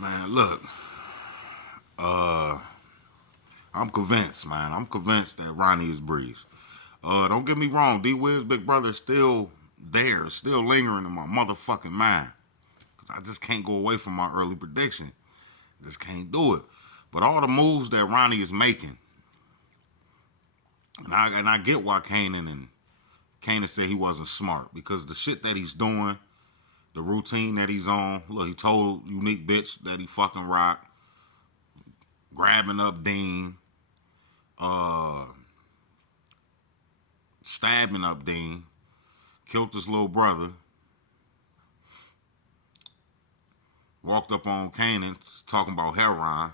Man, look, uh, I'm convinced, man. I'm convinced that Ronnie is Breeze. Don't get me wrong, D Wiz Big Brother is still there, still lingering in my motherfucking mind. Cause I just can't go away from my early prediction. Just can't do it. But all the moves that Ronnie is making, and I get why Kanan said he wasn't smart because the shit that he's doing, the routine that he's on. Look, he told Unique bitch that he fucking rock, grabbing up Dean, uh, stabbing up Dean, killed his little brother, walked up on Kanan talking about heroin.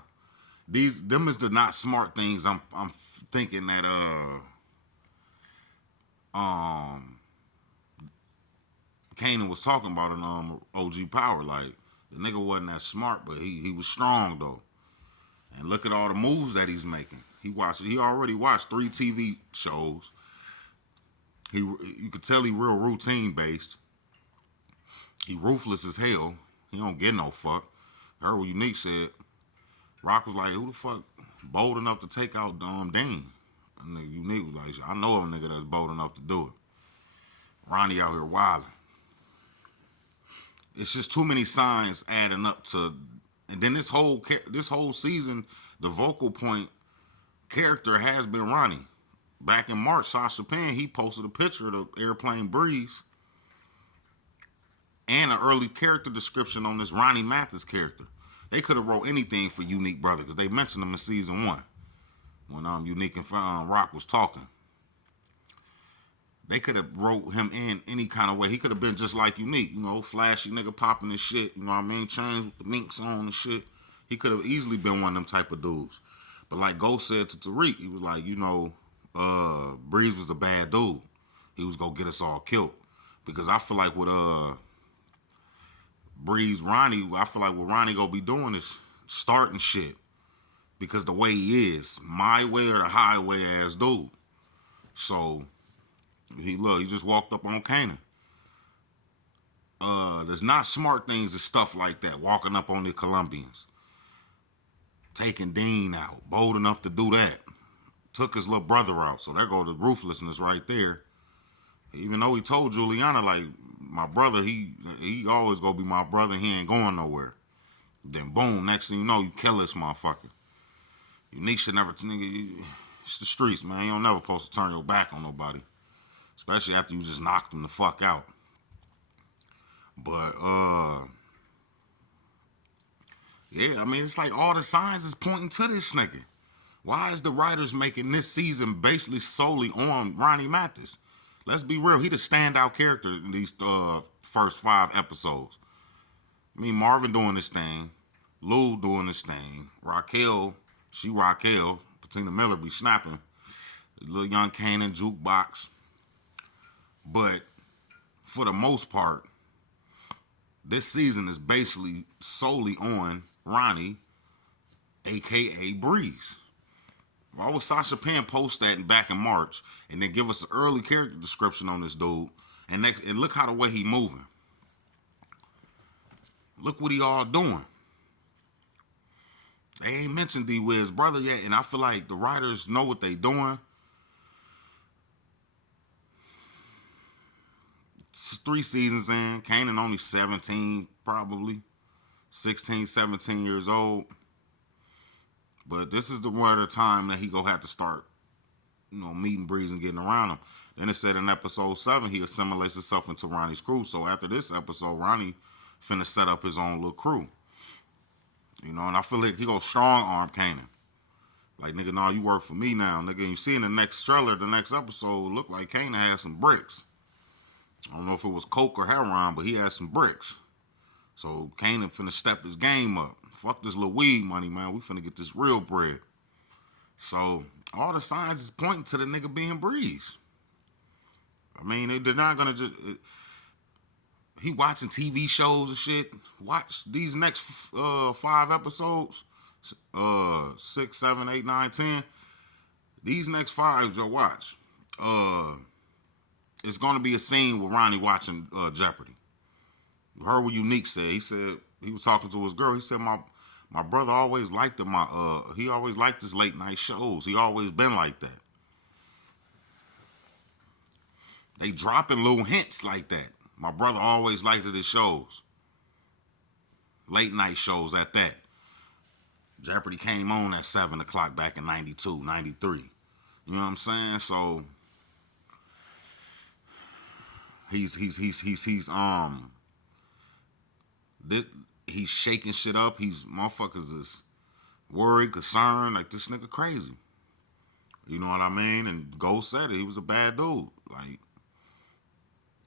Them is the not smart things. I'm thinking that Kanan was talking about in OG Power. Like the nigga wasn't that smart, but he was strong though. And look at all the moves that he's making. He already watched 3 TV shows. You could tell he real routine based. He ruthless as hell. He don't get no fuck. Heard what Unique said. Rock was like, who the fuck bold enough to take out Dean? And nigga Unique was like, I know a nigga that's bold enough to do it. Ronnie out here wilding. It's just too many signs adding up to, and then this whole season, the vocal point character has been Ronnie. Back in March, Sasha Penn, he posted a picture of the airplane Breeze and an early character description on this Ronnie Mathis character. They could have wrote anything for Unique Brother because they mentioned him in season 1 when Unique and Rock was talking. They could have wrote him in any kind of way. He could have been just like Unique, flashy nigga popping his shit, you know what I mean? Chains with the minks on and shit. He could have easily been one of them type of dudes. But like Ghost said to Tariq, he was like, Breeze was a bad dude. He was gonna get us all killed. Because I feel like with Breeze Ronnie, I feel like what Ronnie gonna be doing is starting shit. Because the way he is, my way or the highway ass dude. So he just walked up on Kanan. There's not smart things and stuff like that. Walking up on the Colombians. Taking Dean out. Bold enough to do that. Took his little brother out. So there go the ruthlessness right there. Even though he told Juliana, like, my brother, he always gonna be my brother. He ain't going nowhere. Then boom, next thing you know, you kill this motherfucker. Unique should never, nigga, it's the streets, man. You don't never supposed to turn your back on nobody. Especially after you just knocked them the fuck out. But, yeah, I mean, it's like all the signs is pointing to this nigga. Why is the writers making this season basically solely on Ronnie Mathis? Let's be real, he the standout character in these first 5 episodes. I mean, Marvin doing this thing, Lou doing this thing, Raquel, Patina Miller be snapping, little young Kanan jukebox. But for the most part, this season is basically solely on Ronnie, aka Breeze. Why would Sasha Penn post that back in March and then give us an early character description on this dude? And look how the way he moving. Look what he all doing. They ain't mentioned D Wiz brother yet, and I feel like the writers know what they doing. It's 3 seasons in. Kanan only 17, probably 16, 17 years old. But this is the one of the time that he gonna have to start, meeting Breeze and getting around him. Then it said in episode 7 he assimilates himself into Ronnie's crew. So after this episode, Ronnie finna set up his own little crew. And I feel like he gonna strong arm Kanan. Like, nigga, nah, you work for me now, nigga. And you see in the next trailer, the next episode, it looked like Kanan had some bricks. I don't know if it was coke or heroin, but he had some bricks. So Kanan finna step his game up. Fuck this little weed money, man. We finna get this real bread. So all the signs is pointing to the nigga being Breeze. I mean, they're not gonna just. He watching TV shows and shit. Watch these next 5 episodes. 6, 7, 8, 9, 10. These next 5 you'll watch. It's gonna be a scene with Ronnie watching Jeopardy. You heard what Unique said. He said he was talking to his girl. He said my brother always liked it. He always liked his late night shows. He always been like that. They dropping little hints like that. My brother always liked it his shows. Late night shows at that. Jeopardy came on at 7 o'clock back in 92, 93. You know what I'm saying? So he's shaking shit up. Motherfuckers is worried, concerned, like this nigga crazy. You know what I mean? And Ghost said it. He was a bad dude. Like,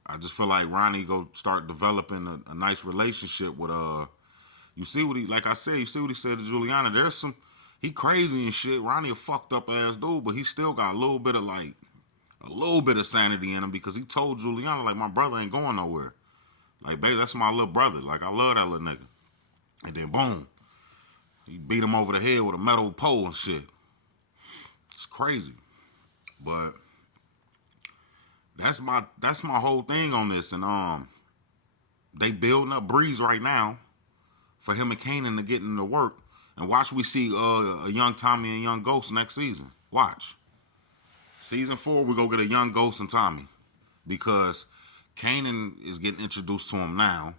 I just feel like Ronnie go start developing a nice relationship with you see what like I said, you see what he said to Juliana. He crazy and shit. Ronnie a fucked up ass dude, but he still got a little bit of sanity in him, because he told Juliana, like, my brother ain't going nowhere. Like, baby, that's my little brother. Like, I love that little nigga. And then boom, he beat him over the head with a metal pole and shit. It's crazy. But that's my whole thing on this. And they building up Breeze right now for him and Kanan to get into work. And watch, we see a young Tommy and young Ghost next season. Watch. Season 4, we go get a young Ghost and Tommy, because Kanan is getting introduced to him now.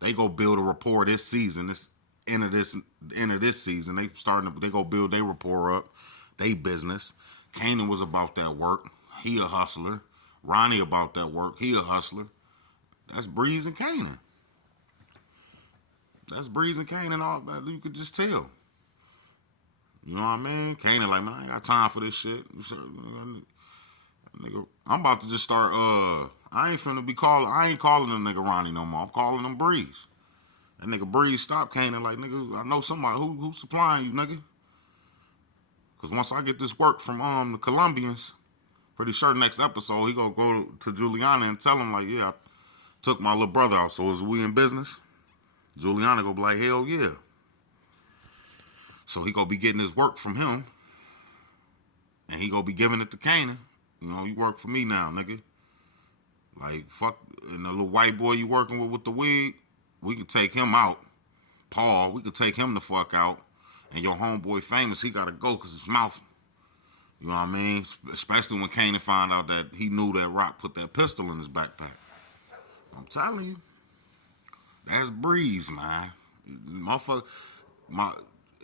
They go build a rapport this season. This end of this season, they go build their rapport up, they business. Kanan was about that work. He a hustler. Ronnie about that work. He a hustler. That's Breeze and Kanan. That's Breeze and Kanan. All that you could just tell. You know what I mean? Kanan like, man, I ain't got time for this shit. Nigga, I'm about to just start. I ain't calling the nigga Ronnie no more. I'm calling him Breeze. That nigga Breeze stopped Kanan like, nigga, I know somebody who's supplying you, nigga. Cause once I get this work from the Colombians, pretty sure next episode he gonna go to Juliana and tell him like, yeah, I took my little brother out. So is we in business? Juliana gonna be like, hell yeah. So he gonna be getting his work from him, and he gonna be giving it to Kanan. You know, you work for me now, nigga. Like, fuck, and the little white boy you working with the wig, we can take him out. Paul, we could take him the fuck out. And your homeboy Famous, he gotta go because his mouth. You know what I mean? Especially when Kanan found out that he knew that Rock put that pistol in his backpack. I'm telling you, that's Breeze, man. Motherfucker,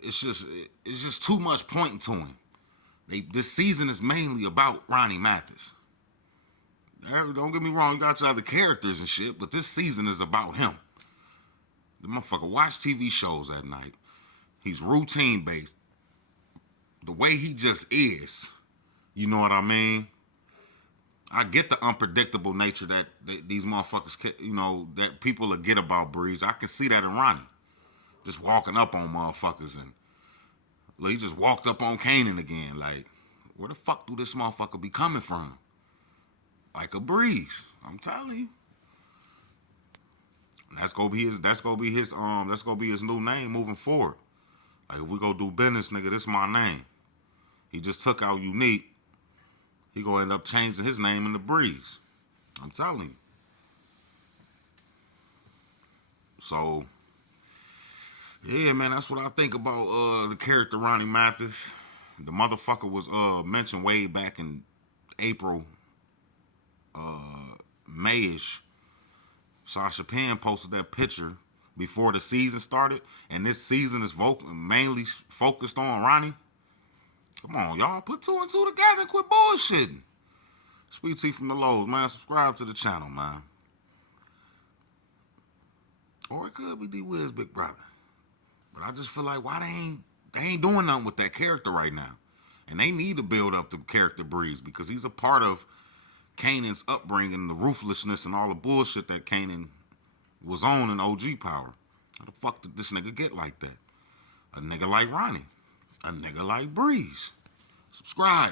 it's just too much pointing to him. This season is mainly about Ronnie Mathis. Don't get me wrong, you got your other characters and shit, but this season is about him. The motherfucker watch TV shows at night. He's routine based. The way he just is, you know what I mean? I get the unpredictable nature that these motherfuckers, you know, that people will get about Breeze. I can see that in Ronnie. Just walking up on motherfuckers, and like, he just walked up on Kanan again. Like, where the fuck do this motherfucker be coming from? Like a Breeze. I'm telling you. That's gonna be his new name moving forward. Like, if we go do business, nigga, this my name. He just took out Unique. He gonna end up changing his name into Breeze. I'm telling you. So, yeah, man, that's what I think about the character Ronnie Mathis. The motherfucker was mentioned way back in April, Mayish. Sasha Penn posted that picture before the season started, and this season is mainly focused on Ronnie. Come on, y'all, put 2 and 2 together and quit bullshitting. Sweet Tea from the Lows, man. Subscribe to the channel, man. Or it could be D-Wiz big brother. But I just feel like, why they ain't doing nothing with that character right now. And they need to build up the character Breeze, because he's a part of Kanan's upbringing, the ruthlessness and all the bullshit that Kanan was on in OG Power. How the fuck did this nigga get like that? A nigga like Ronnie. A nigga like Breeze. Subscribe.